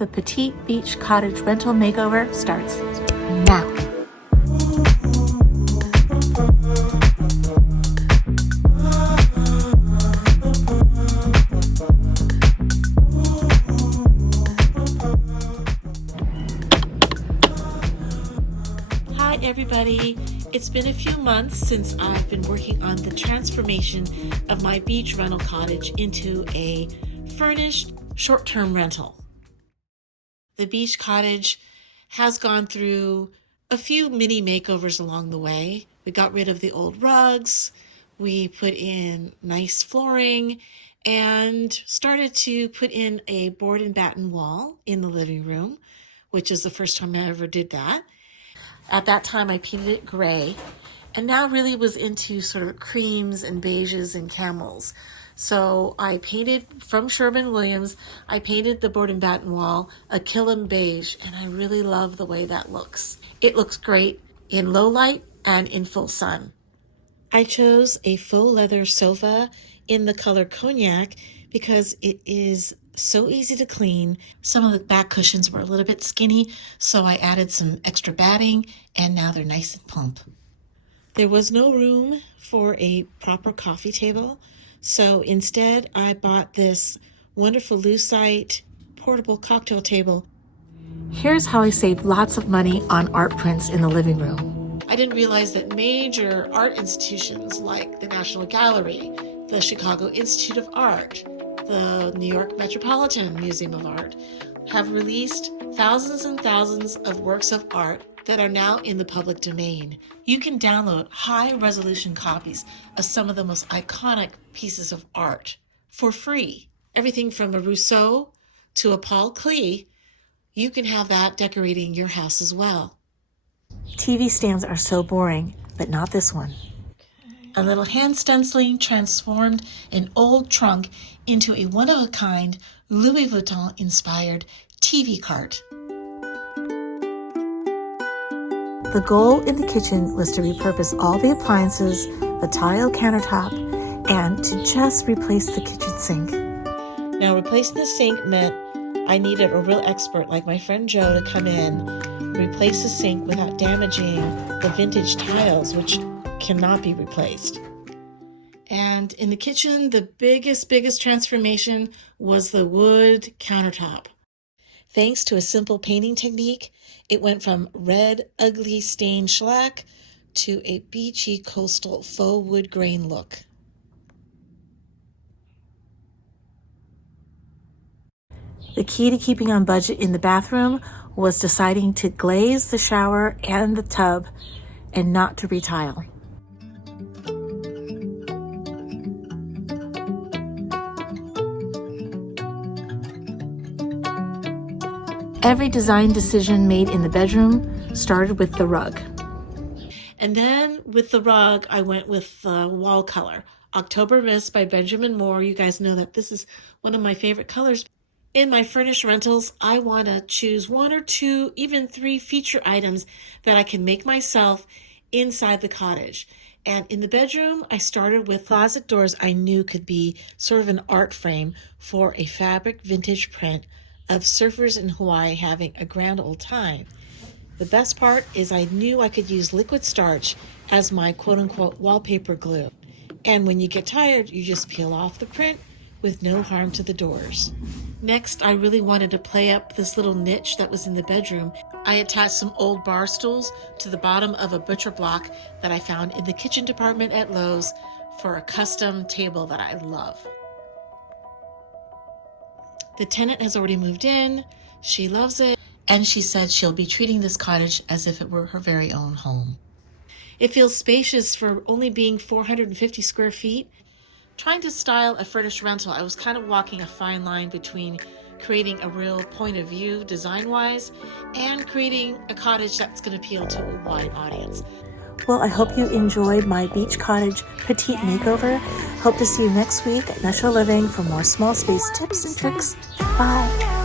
The Petite Beach Cottage rental makeover starts now. Hi everybody, it's been a few months since I've been working on the transformation of my beach rental cottage into a furnished short-term rental. The beach cottage has gone through a few mini makeovers along the way. We got rid of the old rugs, we put in nice flooring, and started to put in a board and batten wall in the living room, which is the first time I ever did that. At that time, I painted it gray, and now really was into sort of creams and beiges and camels. So I painted from Sherwin-Williams, I painted the board and batten wall a Killam beige, and I really love the way that looks. It looks great in low light and in full sun. I chose a faux leather sofa in the color cognac because it is so easy to clean. Some of the back cushions were a little bit skinny, so I added some extra batting, and now they're nice and plump. There was no room for a proper coffee table, so instead I bought this wonderful lucite portable cocktail table. Here's how I saved lots of money on art prints in the living room. I didn't realize that major art institutions like the National Gallery, the Chicago Institute of Art, the New York Metropolitan Museum of Art have released thousands and thousands of works of art that are now in the public domain. You can download high-resolution copies of some of the most iconic pieces of art for free. Everything from a Rousseau to a Paul Klee, you can have that decorating your house as well. TV stands are so boring, but not this one. A little hand stenciling transformed an old trunk into a one-of-a-kind Louis Vuitton-inspired TV cart. The goal in the kitchen was to repurpose all the appliances, the tile countertop, and to just replace the kitchen sink. Now, replacing the sink meant I needed a real expert like my friend Joe to come in, replace the sink without damaging the vintage tiles, which cannot be replaced. And in the kitchen, the biggest transformation was the wood countertop. Thanks to a simple painting technique, it went from red, ugly stained shellac to a beachy coastal faux wood grain look. The key to keeping on budget in the bathroom was deciding to glaze the shower and the tub and not to retile. Every design decision made in the bedroom started with the rug. And then with the rug, I went with the wall color. October Mist by Benjamin Moore. You guys know that this is one of my favorite colors. In my furnished rentals, I want to choose 1 or 2, even 3 feature items that I can make myself inside the cottage. And in the bedroom, I started with closet doors I knew could be sort of an art frame for a fabric vintage print of surfers in Hawaii having a grand old time. The best part is I knew I could use liquid starch as my quote-unquote wallpaper glue. And when you get tired, you just peel off the print with no harm to the doors. Next, I really wanted to play up this little niche that was in the bedroom. I attached some old bar stools to the bottom of a butcher block that I found in the kitchen department at Lowe's for a custom table that I love. The tenant has already moved in, she loves it, and she said she'll be treating this cottage as if it were her very own home. It feels spacious for only being 450 square feet. Trying to style a furnished rental, I was kind of walking a fine line between creating a real point of view design-wise and creating a cottage that's going to appeal to a wide audience. Well, I hope you enjoyed my beach cottage petite makeover. Hope to see you next week at Natural Living for more small space tips and tricks. Bye.